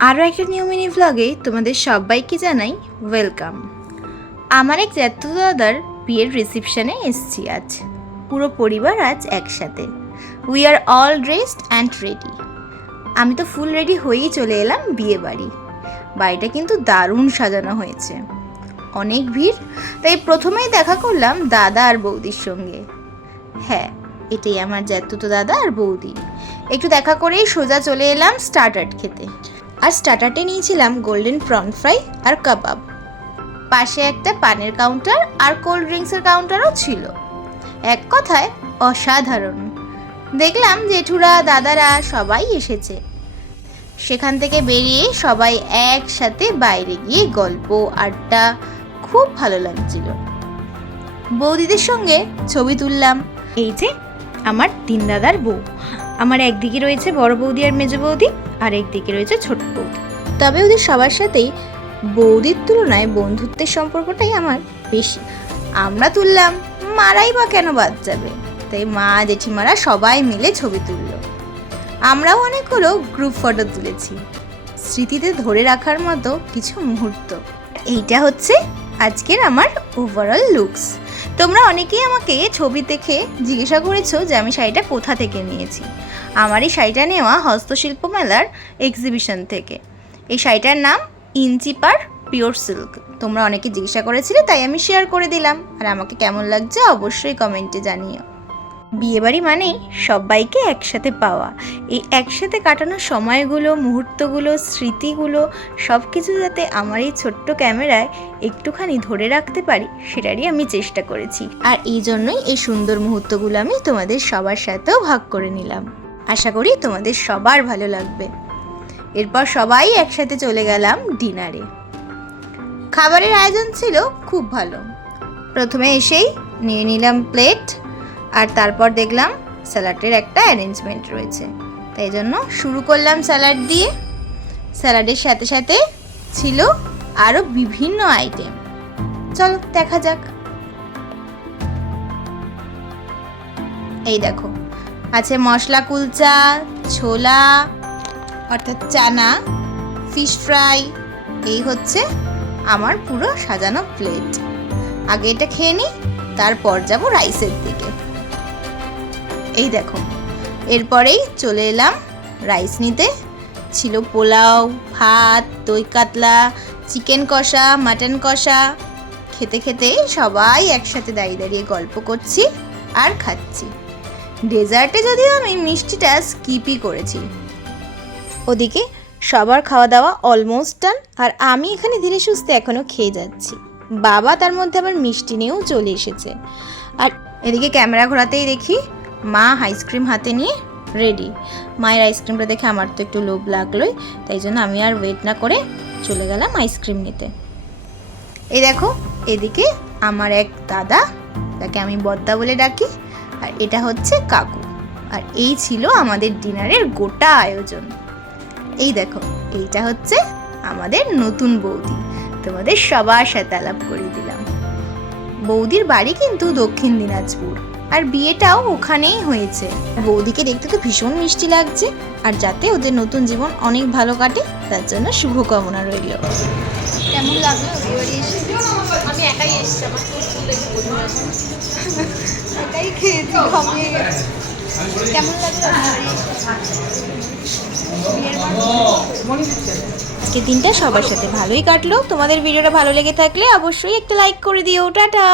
আরও একটা new mini ভ্লগে তোমাদের সবাইকে জানাই ওয়েলকাম। আমার এক জ্যাঠু দাদার বিয়ের রিসেপশনে এসছি আজ। পুরো পরিবার আজ একসাথে। We are all dressed and ready. আমি তো ফুল রেডি হয়েই চলে এলাম বিয়ে বাড়ি। বাড়িটা কিন্তু দারুণ সাজানো হয়েছে, অনেক ভিড়। তাই প্রথমেই দেখা করলাম দাদা আর বৌদির সঙ্গে। হ্যাঁ, এটাই আমার জ্যাঠুতো দাদা আর বৌদি। একটু দেখা করেই সোজা চলে এলাম স্টার্টার খেতে। আর স্টার্টারটে নিয়েছিলাম গোল্ডেন প্রন ফ্রাই আর কাবাব। পাশে একটা পানের কাউন্টার আর কোল্ড ড্রিঙ্কসের কাউন্টারও ছিল। এক কথায় অসাধারণ। দেখলাম জেঠুরা দাদারা সবাই এসেছে। সেখান থেকে বেরিয়ে সবাই একসাথে বাইরে গিয়ে গল্প আড্ডা, খুব ভালো লাগছিল। বৌদিদের সঙ্গে ছবি তুললাম। এই যে আমার তিন দাদার বউ। আমার একদিকে রয়েছে বড় বৌদি আর মেজ বৌদি, আর একদিকে রয়েছে ছোট বৌদি। তবে ওদের সবার সাথেই বৌদির তুলনায় বন্ধুত্বের সম্পর্কটাই আমার বেশি। আমরা তুললাম, মারাই বা কেন বাদ যাবে। তাই মা জেঠিমারা সবাই মিলে ছবি তুলল। আমরাও অনেকগুলো গ্রুপ ফটো তুলেছি, স্মৃতিতে ধরে রাখার মতো কিছু মুহূর্ত। এইটা হচ্ছে আজকের আমার ওভারঅল লুকস। তোমরা অনেকেই আমাকে ছবি দেখে জিজ্ঞাসা করেছো যে আমি শাড়িটা কোথা থেকে নিয়েছি। আমার এই শাড়িটা নেওয়া হস্তশিল্প মেলার এক্সিবিশন থেকে। এই শাড়িটার নাম ইঞ্চিপার পিওর সিল্ক। তোমরা অনেকে জিজ্ঞাসা করেছিলে, তাই আমি শেয়ার করে দিলাম। আর আমাকে কেমন লাগছে অবশ্যই কমেন্টে জানিও। বিয়েবাড়ি মানেই সবাইকে একসাথে পাওয়া। এই একসাথে কাটানোর সময়গুলো, মুহূর্তগুলো, স্মৃতিগুলো সব কিছু যাতে আমার এই ছোট্ট ক্যামেরায় একটুখানি ধরে রাখতে পারি, সেটারই আমি চেষ্টা করেছি। আর এই জন্যই এই সুন্দর মুহূর্তগুলো আমি তোমাদের সবার সাথেও ভাগ করে নিলাম। আশা করি তোমাদের সবার ভালো লাগবে। এরপর সবাই একসাথে চলে গেলাম ডিনারে। খাবারের আয়োজন ছিল খুব ভালো। প্রথমে এসেই নিয়ে নিলাম প্লেট, আর তারপর দেখলাম স্যালাডের একটা অ্যারেঞ্জমেন্ট রয়েছে, তাই জন্য শুরু করলাম স্যালাড দিয়ে। স্যালাডের সাথে সাথে ছিল আরও বিভিন্ন আইটেম। চলো দেখা যাক। এই দেখো, আছে মশলা কুলচা, ছোলা অর্থাৎ চানা, ফিশ ফ্রাই। এই হচ্ছে আমার পুরো সাজানো প্লেট। আগে এটা খেয়ে নিই, তারপর যাব রাইসের দিকে। এই দেখো, এরপরেই চলে এলাম রাইস নিতে। ছিল পোলাও, ভাত, দই কাতলা, চিকেন কষা, মাটন কষা। খেতে খেতে সবাই একসাথে দাঁড়িয়ে দাঁড়িয়ে গল্প করছি আর খাচ্ছি। ডেজার্টে যদিও আমি মিষ্টিটা স্কিপই করেছি। ওদিকে সবার খাওয়া দাওয়া অলমোস্ট ডান, আর আমি এখানে ধীরে সুস্থে এখনও খেয়ে যাচ্ছি। বাবা তার মধ্যে আবার মিষ্টি নিয়েও চলে এসেছে। আর এদিকে ক্যামেরা ঘোরাতেই দেখি মা আইসক্রিম হাতে নিয়ে রেডি। মায়ের আইসক্রিমটা দেখে আমার তো একটু লোভ লাগলোই, তাই জন্য আমি আর ওয়েট না করে চলে গেলাম আইসক্রিম নিতে। এই দেখো, এদিকে আমার এক দাদা, তাকে আমি বদ্দা বলে ডাকি, আর এটা হচ্ছে কাকু। আর এই ছিল আমাদের ডিনারের গোটা আয়োজন। এই দেখো, এইটা হচ্ছে আমাদের নতুন বৌদি। তোমাদের সবার সাথে আলাপ করে দিলাম। বৌদির বাড়ি কিন্তু দক্ষিণ দিনাজপুর, আর বিয়েটাও ওখানেই হয়েছে। বৌদিকে দেখতে তো ভীষণ মিষ্টি লাগছে, আর যাতে ওদের নতুন জীবন অনেক ভালো কাটে তার জন্য শুভকামনা রইল। কেমন লাগলো বিয়েবাড়ি এসে? আমি একাই এসেছি, আমার এটাই খেয়েছি, ঘামিয়ে গেছি। কেমন লাগলো? আজকের দিনটা সবার সাথে ভালোই কাটলো। তোমাদের ভিডিওটা ভালো লেগে থাকলে অবশ্যই একটা লাইক করে দিও। টাটা।